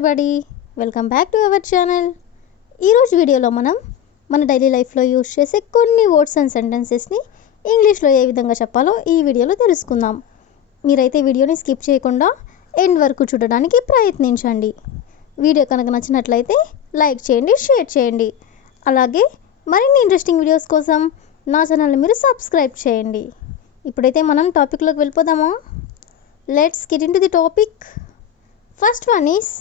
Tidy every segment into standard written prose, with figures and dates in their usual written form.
Everybody, welcome back to our channel. ఈరోజు వీడియోలో మనం మన డైలీ లైఫ్లో యూజ్ చేసే కొన్ని వర్డ్స్ అండ్ సెంటెన్సెస్ని ఇంగ్లీష్లో ఏ విధంగా చెప్పాలో ఈ వీడియోలో తెలుసుకుందాం. మీరైతే వీడియోని స్కిప్ చేయకుండా ఎండ్ వరకు చూడడానికి ప్రయత్నించండి. వీడియో కనుక నచ్చినట్లయితే లైక్ చేయండి, షేర్ చేయండి. అలాగే మరిన్ని ఇంట్రెస్టింగ్ వీడియోస్ కోసం నా ఛానల్ని మీరు సబ్స్క్రైబ్ చేయండి. ఇప్పుడైతే మనం టాపిక్లోకి వెళ్ళిపోదామా? Let's get in to the topic. First one is,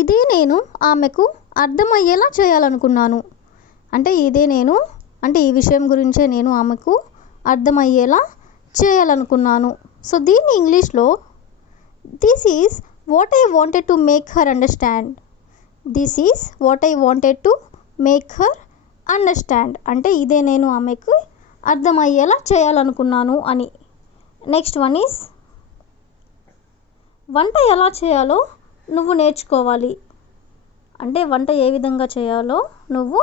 ఇదే నేను ఆమెకు అర్థమయ్యేలా చేయాలనుకున్నాను. ఈ విషయం గురించే నేను ఆమెకు అర్థమయ్యేలా చేయాలనుకున్నాను. సో దీన్ని ఇంగ్లీష్లో this is what I wanted to make her understand. This is what I wanted to make her understand అంటే ఇదే నేను ఆమెకు అర్థమయ్యేలా చేయాలనుకున్నాను అని. నెక్స్ట్ వన్ ఈజ్, వంట ఎలా చేయాలో నువ్వు నేర్చుకోవాలి. వంట ఏ విధంగా చేయాలో నువ్వు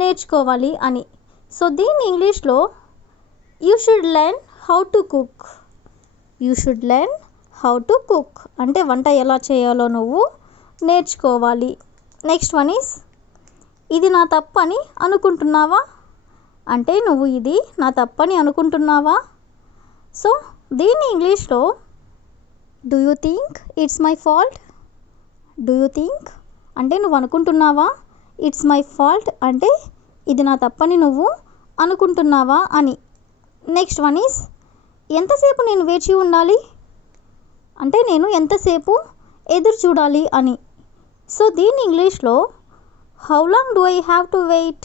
నేర్చుకోవాలి అని. సో దీన్ని ఇంగ్లీష్లో you should learn how to cook. You should learn how to cook అంటే వంట ఎలా చేయాలో నువ్వు నేర్చుకోవాలి. నెక్స్ట్ వన్ ఈస్, ఇది నా తప్పని అనుకుంటున్నావా అంటే నువ్వు ఇది నా తప్పని అనుకుంటున్నావా. సో దీన్ని ఇంగ్లీష్లో do you think it's my fault. Do you think అంటే నువ్వు అనుకుంటున్నావా, ఇట్స్ మై ఫాల్ట్ అంటే ఇది నా తప్పని నువ్వు అనుకుంటున్నావా అని. నెక్స్ట్ వన్ ఈస్, ఎంతసేపు నేను వేచి ఉండాలి అంటే నేను ఎంతసేపు ఎదురు చూడాలి అని. సో దీన్ని ఇంగ్లీష్లో how long do I have to wait.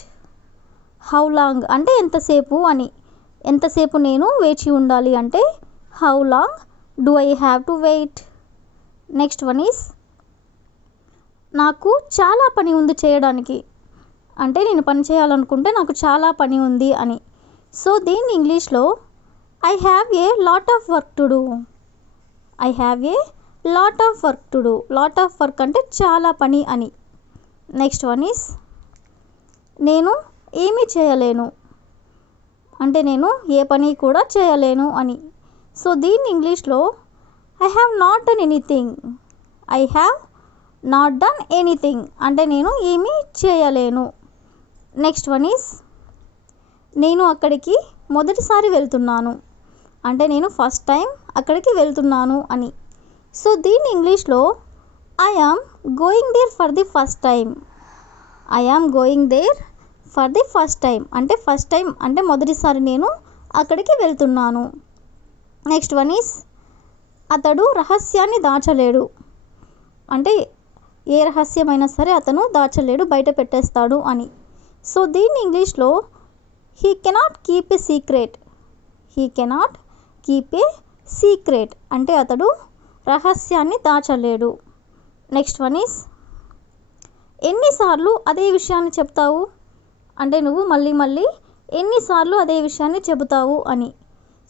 How long అంటే ఎంతసేపు అని. ఎంతసేపు నేను వేచి ఉండాలి అంటే how long do I have to wait. Next one is, నాకు చాలా పని ఉంది చేయడానికి అంటే నేను పని చేయాలనుకుంటే నాకు చాలా పని ఉంది అని. సో దీన్ని ఇంగ్లీష్లో I have a lot of work to do. I have a lot of work to do. Lot of work అంటే చాలా పని అని. నెక్స్ట్ వన్ ఈస్, నేను ఏమీ చేయలేను అంటే నేను ఏ పని కూడా చేయలేను అని. సో దీన్ని ఇంగ్లీష్లో I have not done anything. I have not done anything అంటే నేను ఏమీ చేయలేను. నెక్స్ట్ వన్ ఈస్, నేను అక్కడికి మొదటిసారి వెళ్తున్నాను అంటే నేను ఫస్ట్ టైం అక్కడికి వెళ్తున్నాను అని. సో దీన్ని ఇంగ్లీష్లో I am going there for the first time. I am going there for the first time అంటే ఫస్ట్ టైం అంటే మొదటిసారి నేను అక్కడికి వెళ్తున్నాను. నెక్స్ట్ వన్ ఈస్, అతడు రహస్యాన్ని దాచలేడు అంటే ఏ రహస్యమైనా సరే అతను దాచలేడు, బయట పెట్టేస్తాడు అని. సో దీన్ని ఇంగ్లీష్లో he cannot keep a secret. He cannot keep a secret అంటే అతడు రహస్యాన్ని దాచలేడు. నెక్స్ట్ వన్ ఈస్, ఎన్నిసార్లు అదే విషయాన్ని చెప్తావు అంటే నువ్వు మళ్ళీ మళ్ళీ ఎన్నిసార్లు అదే విషయాన్ని చెబుతావు అని.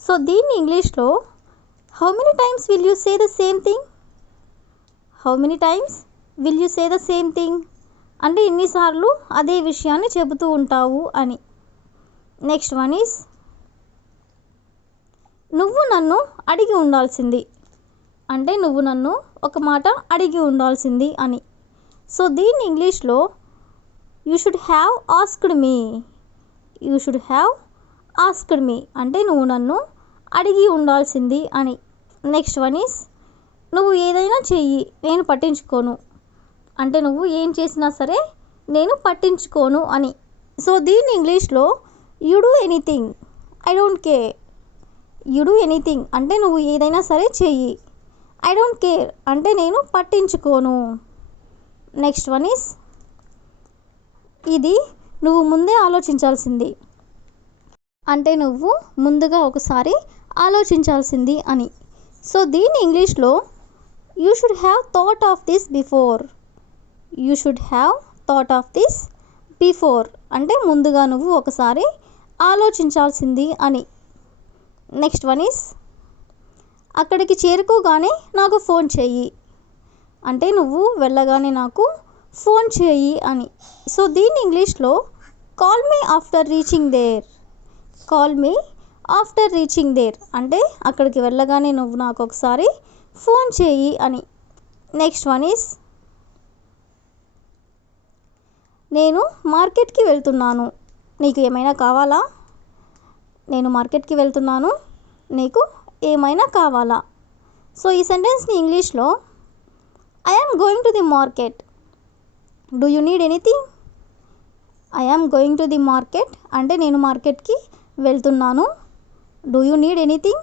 సో దీన్ని ఇంగ్లీష్లో how many times will you say the same thing. How many times will you say the same thing అంటే ఎన్నిసార్లు అదే విషయాన్ని చెబుతూ ఉంటావు అని. నెక్స్ట్ వన్ ఈస్, నువ్వు నన్ను అడిగి ఉండాల్సింది అంటే నువ్వు నన్ను ఒక మాట అడిగి ఉండాల్సింది అని. సో దీన్ని ఇంగ్లీష్లో you should have asked me. You should have asked me అంటే నువ్వు నన్ను అడిగి ఉండాల్సింది అని. నెక్స్ట్ వన్ ఈస్, నువ్వు ఏదైనా చెయ్యి నేను పట్టించుకోను అంటే నువ్వు ఏం చేసినా సరే నేను పట్టించుకోను అని. సో దీన్ని ఇంగ్లీష్లో you do anything I don't care. You do anything అంటే నువ్వు ఏదైనా సరే చెయ్యి, ఐ డోంట్ కేర్ అంటే నేను పట్టించుకోను. నెక్స్ట్ వన్ ఈస్, ఇది నువ్వు ముందే ఆలోచించాల్సింది అంటే నువ్వు ముందుగా ఒకసారి ఆలోచించాల్సింది అని. సో దీన్ని ఇంగ్లీష్లో you should have thought of this before. You should have thought of this before అంటే ముందుగా నువ్వు ఒకసారి ఆలోచించాల్సింది అని. నెక్స్ట్ వన్ ఈస్, అక్కడికి చేరుకోగానే నాకు ఫోన్ చెయ్యి అంటే నువ్వు వెళ్ళగానే నాకు ఫోన్ చేయి అని. సో దీన్ని ఇంగ్లీష్లో call me after reaching there. Call me after reaching there అంటే అక్కడికి వెళ్ళగానే నువ్వు నాకు ఒకసారి ఫోన్ చేయి అని. నెక్స్ట్ వన్ ఈస్, నేను మార్కెట్కి వెళ్తున్నాను. నీకు ఏమైనా కావాలా? నేను మార్కెట్కి వెళ్తున్నాను. నీకు ఏమైనా కావాలా? సో ఈ సెంటెన్స్ని ఇంగ్లీష్లో I am going to the market. Do you need anything? I am going to the market అంటే నేను మార్కెట్కి వెళ్తున్నాను. డూ యూ నీడ్ ఎనీథింగ్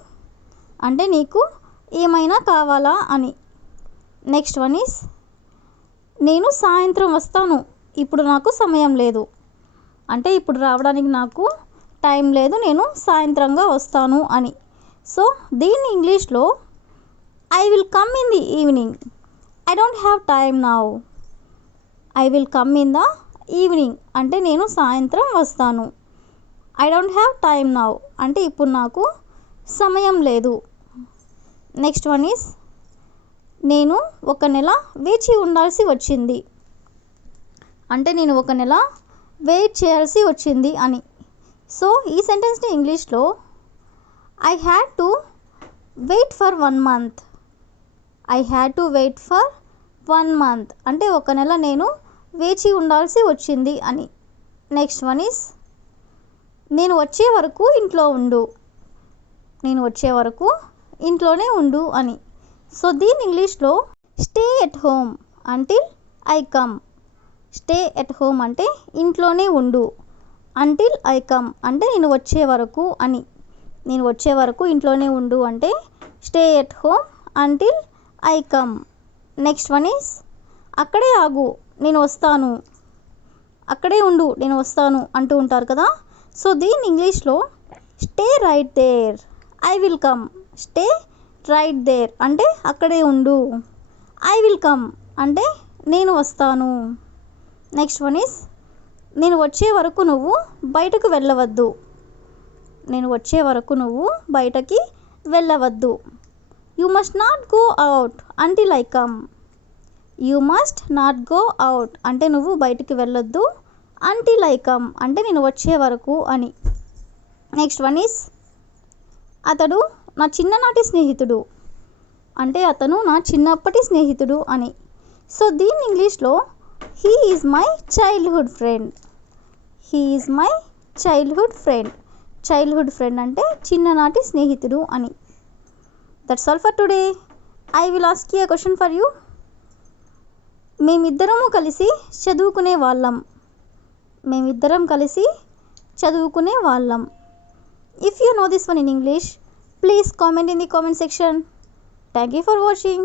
అంటే నీకు ఏమైనా కావాలా అని. నెక్స్ట్ వన్ ఈస్ నేను సాయంత్రం వస్తాను. ఇప్పుడు నాకు సమయం లేదు. అంటే ఇప్పుడు రావడానికి నాకు టైం లేదు, నేను సాయంత్రంగా వస్తాను అని. సో దీన్ని ఇంగ్లీష్లో I will come in the evening. I don't have time now. I will come in the evening అంటే నేను సాయంత్రం వస్తాను. I don't have time now అంటే ఇప్పుడు నాకు సమయం లేదు. నెక్స్ట్ వన్ ఈస్ నేను ఒక నెల వేచి ఉండాల్సి వచ్చింది. అంటే నేను ఒక నెల వెయిట్ చేయాల్సి వచ్చింది అని. సో ఈ సెంటెన్స్ని ఇంగ్లీష్లో I had to wait for 1 month. I had to wait for 1 month అంటే ఒక నెల నేను వేచి ఉండాల్సి వచ్చింది అని. నెక్స్ట్ వన్ ఈస్ నేను వచ్చే వరకు ఇంట్లో ఉండు. నేను వచ్చే వరకు ఇంట్లోనే ఉండు అని. సో దీని ఇంగ్లీష్లో stay at home until I come. Stay at home అంటే ఇంట్లోనే ఉండు. అంటిల్ ఐ కమ్ అంటే నేను వచ్చే వరకు అని. నేను వచ్చే వరకు ఇంట్లోనే ఉండు అంటే stay at home until I come. Next one is అక్కడే ఆగు, నేను వస్తాను. అక్కడే ఉండు, నేను వస్తాను అంటూ ఉంటారు కదా. సో దీని ఇంగ్లీష్లో stay right there I will come. Stay right there అంటే అక్కడే ఉండు. ఐ విల్ కమ్ అంటే నేను వస్తాను. నెక్స్ట్ వన్ ఈస్ నేను వచ్చే వరకు నువ్వు బయటకు వెళ్ళవద్దు. నేను వచ్చే వరకు నువ్వు బయటకి వెళ్ళవద్దు. You must not go out until I come. You must not go out అంటే నువ్వు బయటికి వెళ్ళొద్దు. అంటిల్ ఐ కమ్ అంటే నేను వచ్చే వరకు అని. నెక్స్ట్ వన్ ఈస్ అతడు నా చిన్ననాటి స్నేహితుడు. అంటే అతను నా చిన్నప్పటి స్నేహితుడు అని. సో దీన్ని ఇంగ్లీష్లో he is my childhood friend. He is my childhood friend. Childhood friend అంటే చిన్ననాటి స్నేహితుడు అని. That's all for today. I will ask you a question for you. మేమిద్దరము కలిసి చదువుకునే వాళ్ళం. మేమిద్దరం కలిసి చదువుకునే వాళ్ళం. If you know this one in English, please comment in the comment section. Thank you for watching.